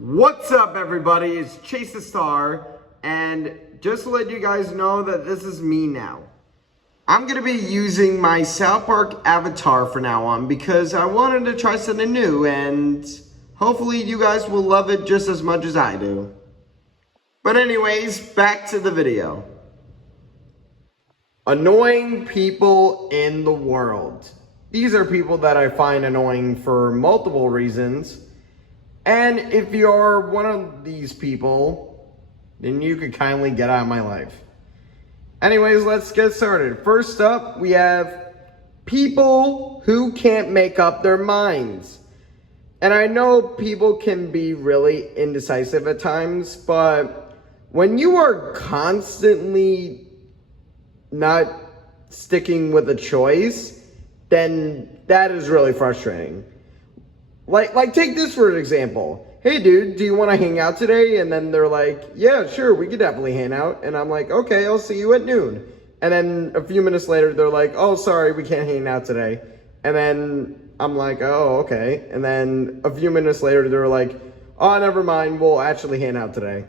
What's up, everybody? It's Chase the Star, and just to let you guys know that this is me now. I'm going to be using my South Park avatar for now on because I wanted to try something new, and hopefully you guys will love it just as much as I do. But anyways, back to the video. Annoying people in the world. These are people that I find annoying for multiple reasons. And if you're one of these people, then you could kindly get out of my life. Anyways, let's get started. First up, we have people who can't make up their minds. And I know people can be really indecisive at times, but when you are constantly not sticking with a choice, then that is really frustrating. Like take this for an example. Hey dude, do you want to hang out today? And then they're like, yeah, sure, we could definitely hang out. And I'm like, okay, I'll see you at noon. And then a few minutes later, they're like, oh, sorry, we can't hang out today. And then I'm like, oh, okay. And then a few minutes later, they're like, oh, never mind, we'll actually hang out today.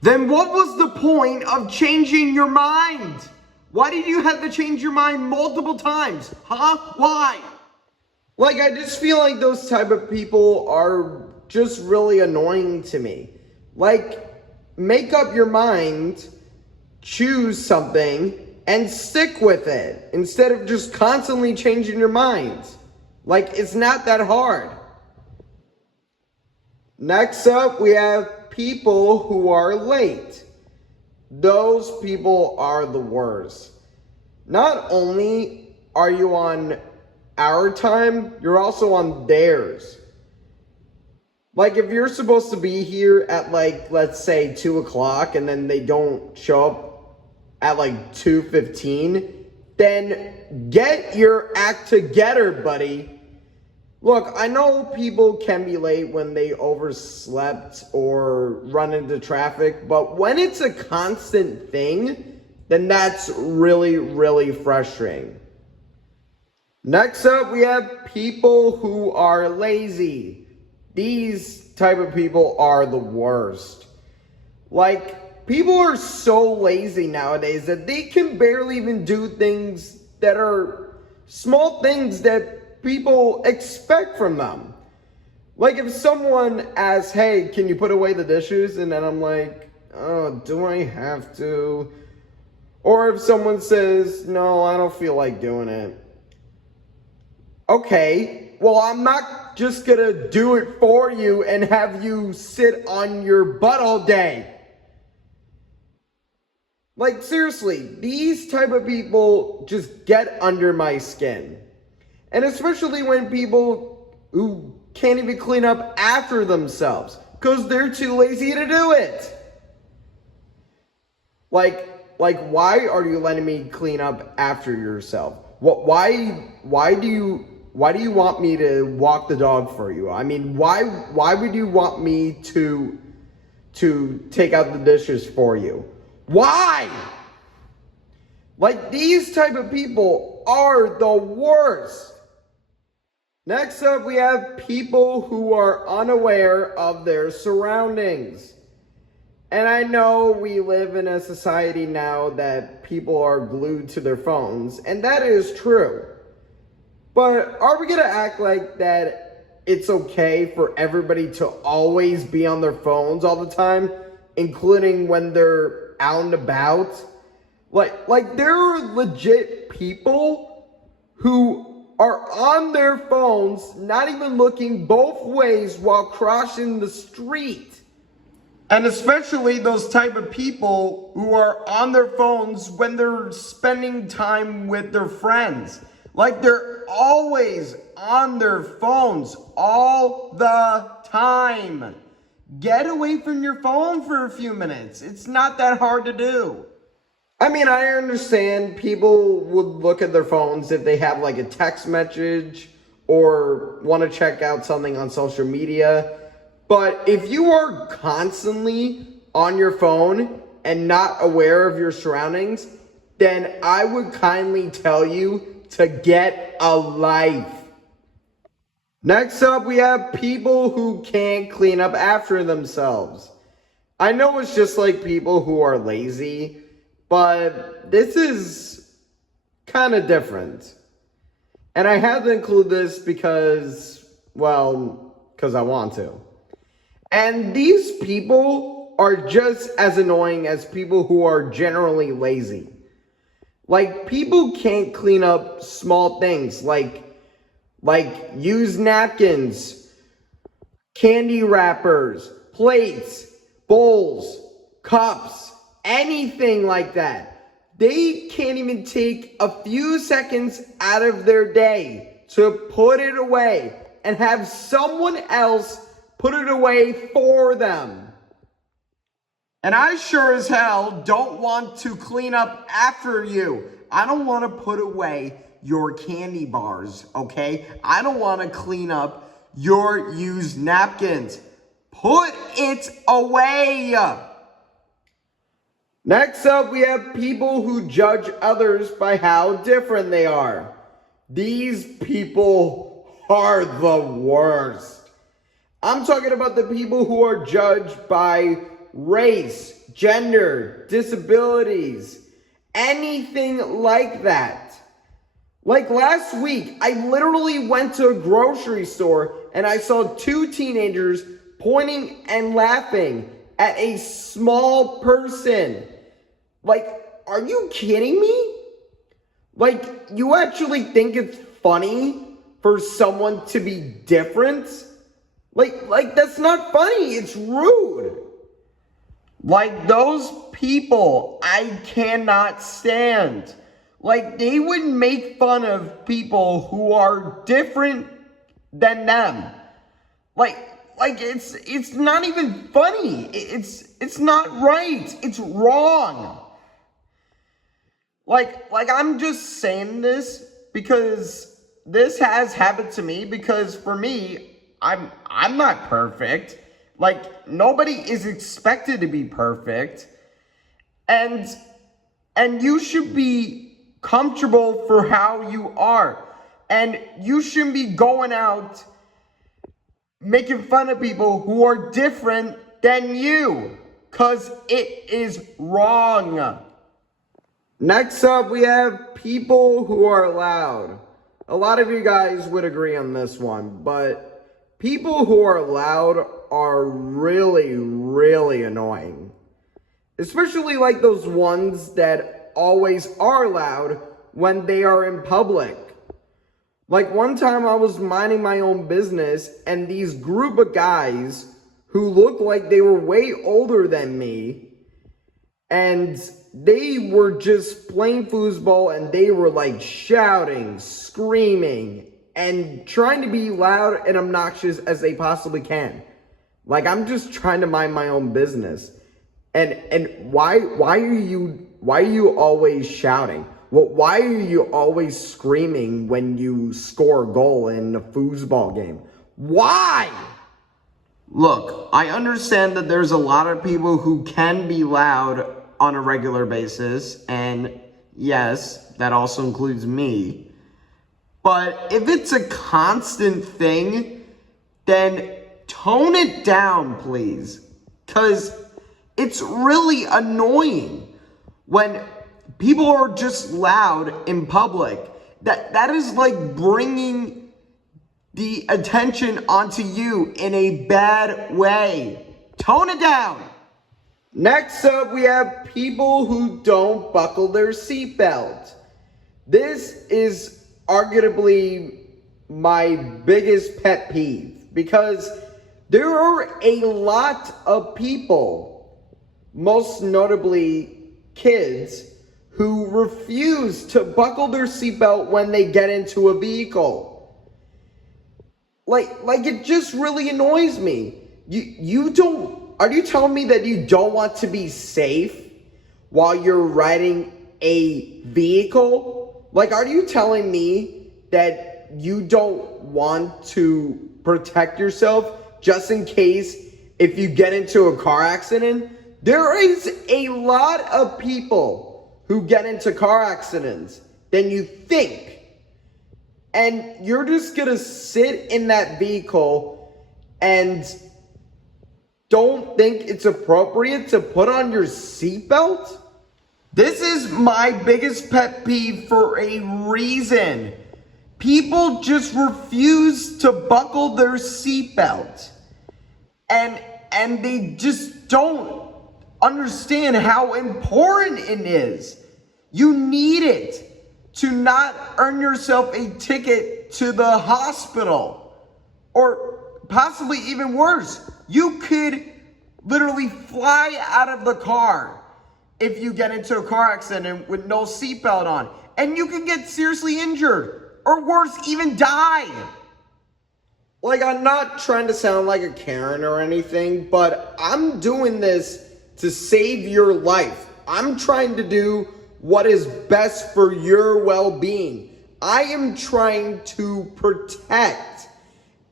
Then what was the point of changing your mind? Why did you have to change your mind multiple times? Huh? Why? Like, I just feel like those type of people are just really annoying to me. Like, make up your mind, choose something, and stick with it instead of just constantly changing your mind. Like, it's not that hard. Next up, we have people who are late. Those people are the worst. Not only are you on our time, you're also on theirs. Like, if you're supposed to be here at, like, let's say 2 o'clock and then they don't show up at like 2:15, then get your act together, buddy. Look, I know people can be late when they overslept or run into traffic, but when it's a constant thing, then that's really, really frustrating. Next up, we have people who are lazy. These type of people are the worst. Like, people are so lazy nowadays that they can barely even do things that are small things that people expect from them. Like, if someone asks, hey, can you put away the dishes? And then I'm like, oh, do I have to? Or if someone says, no, I don't feel like doing it. Okay, well, I'm not just gonna do it for you and have you sit on your butt all day. Like, seriously, these type of people just get under my skin. And especially when people who can't even clean up after themselves because they're too lazy to do it. Like, why are you letting me clean up after yourself? Why do you want me to walk the dog for you? I mean, why would you want me to take out the dishes for you? Why? Like, these type of people are the worst. Next up, we have people who are unaware of their surroundings. And I know we live in a society now that people are glued to their phones, and that is true. But are we going to act like that it's okay for everybody to always be on their phones all the time, including when they're out and about? Like there are legit people who are on their phones, not even looking both ways while crossing the street. And especially those type of people who are on their phones when they're spending time with their friends. Like, they're always on their phones all the time. Get away from your phone for a few minutes. It's not that hard to do. I mean, I understand people would look at their phones if they have like a text message or want to check out something on social media. But if you are constantly on your phone and not aware of your surroundings, then I would kindly tell you to get a life. Next up, we have people who can't clean up after themselves. I know it's just like people who are lazy, but this is kind of different. And I have to include this because I want to. And these people are just as annoying as people who are generally lazy. Like, people can't clean up small things like used napkins, candy wrappers, plates, bowls, cups, anything like that. They can't even take a few seconds out of their day to put it away and have someone else put it away for them. And I sure as hell don't want to clean up after you. I don't want to put away your candy bars, okay? I don't want to clean up your used napkins. Put it away. Next up, we have people who judge others by how different they are. These people are the worst. I'm talking about the people who are judged by race, gender, disabilities, anything like that. Like last week, I literally went to a grocery store and I saw two teenagers pointing and laughing at a small person. Like, are you kidding me? Like, you actually think it's funny for someone to be different? Like that's not funny. It's rude. Like, those people I cannot stand. Like, they would make fun of people who are different than them. Like it's not even funny. It's not right. It's wrong. Like I'm just saying this because this has happened to me, because for me, I'm not perfect. Like, nobody is expected to be perfect. And you should be comfortable for how you are. And you shouldn't be going out making fun of people who are different than you, because it is wrong. Next up, we have people who are loud. A lot of you guys would agree on this one, but people who are loud are really, really annoying. Especially like those ones that always are loud when they are in public. Like, one time I was minding my own business and these group of guys who looked like they were way older than me, and they were just playing foosball, and they were like shouting, screaming, and trying to be loud and obnoxious as they possibly can. Like, I'm just trying to mind my own business. And why are you always shouting? Well, why are you always screaming when you score a goal in a foosball game? Why? Look, I understand that there's a lot of people who can be loud on a regular basis, and yes, that also includes me. But if it's a constant thing, then tone it down, please. Because it's really annoying when people are just loud in public. That is like bringing the attention onto you in a bad way. Tone it down. Next up, we have people who don't buckle their seatbelt. This is arguably my biggest pet peeve, because there are a lot of people, most notably kids, who refuse to buckle their seatbelt when they get into a vehicle. Like it just really annoys me. Are you telling me that you don't want to be safe while you're riding a vehicle? Like, are you telling me that you don't want to protect yourself just in case if you get into a car accident? There is a lot of people who get into car accidents than you think. and you're just gonna sit in that vehicle and don't think it's appropriate to put on your seatbelt? This is my biggest pet peeve for a reason. People just refuse to buckle their seatbelt. And they just don't understand how important it is. You need it to not earn yourself a ticket to the hospital. Or possibly even worse, you could literally fly out of the car if you get into a car accident with no seatbelt on. And you can get seriously injured, or worse, even die. Like, I'm not trying to sound like a Karen or anything, but I'm doing this to save your life. I'm trying to do what is best for your well-being. I am trying to protect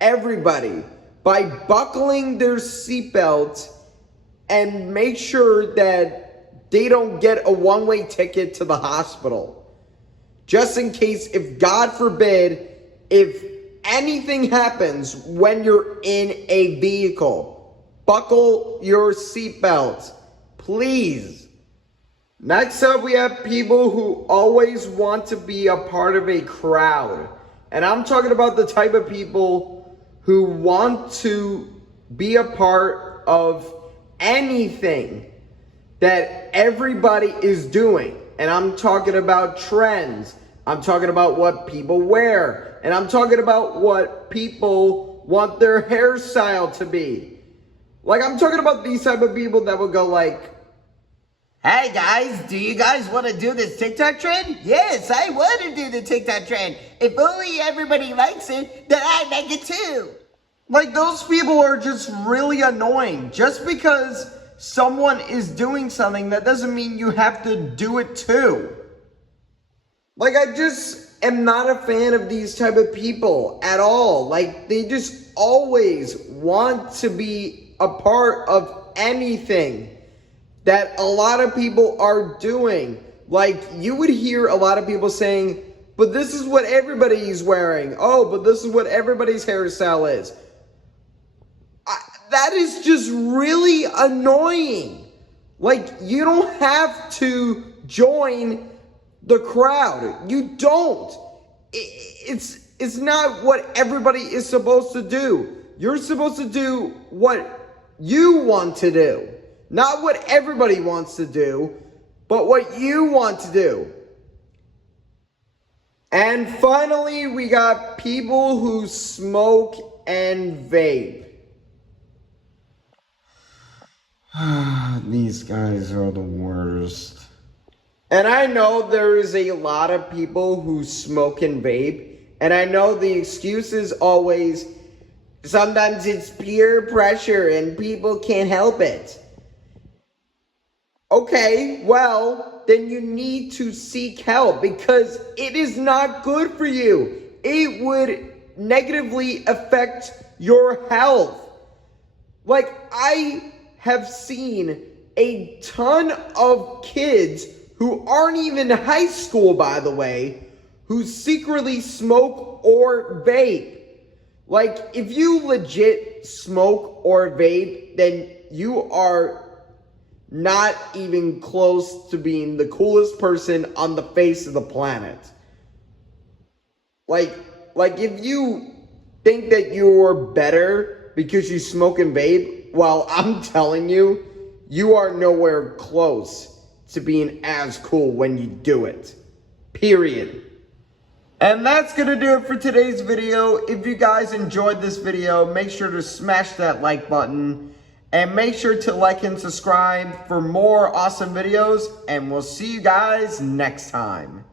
everybody by buckling their seatbelt and make sure that they don't get a one-way ticket to the hospital. Just in case, if God forbid, if anything happens when you're in a vehicle, buckle your seatbelt, please. Next up, we have people who always want to be a part of a crowd. And I'm talking about the type of people who want to be a part of anything that everybody is doing. And I'm talking about trends. I'm talking about what people wear. And I'm talking about what people want their hairstyle to be. Like, I'm talking about these type of people that would go like, "Hey guys, do you guys want to do this TikTok trend? Yes, I want to do the TikTok trend. If only everybody likes it, then I like it too." Like, those people are just really annoying. Just because someone is doing something, that doesn't mean you have to do it too. Like, I just am not a fan of these type of people at all. Like, they just always want to be a part of anything that a lot of people are doing. Like, you would hear a lot of people saying, but this is what everybody's wearing. Oh, but this is what everybody's hairstyle is. That is just really annoying. Like, you don't have to join the crowd. You don't. It's not what everybody is supposed to do. You're supposed to do what you want to do. Not what everybody wants to do, but what you want to do. And finally, we got people who smoke and vape. These guys are the worst. And I know there is a lot of people who smoke and vape. And I know the excuse is always, sometimes it's peer pressure and people can't help it. Okay, well, then you need to seek help because it is not good for you. It would negatively affect your health. Like, I have seen a ton of kids who aren't even in high school, by the way, who secretly smoke or vape. Like, if you legit smoke or vape, then you are not even close to being the coolest person on the face of the planet. Like if you think that you're better because you smoke and vape, well, I'm telling you, you are nowhere close to being as cool when you do it. Period. And that's gonna do it for today's video. If you guys enjoyed this video, make sure to smash that like button. And make sure to like and subscribe for more awesome videos. And we'll see you guys next time.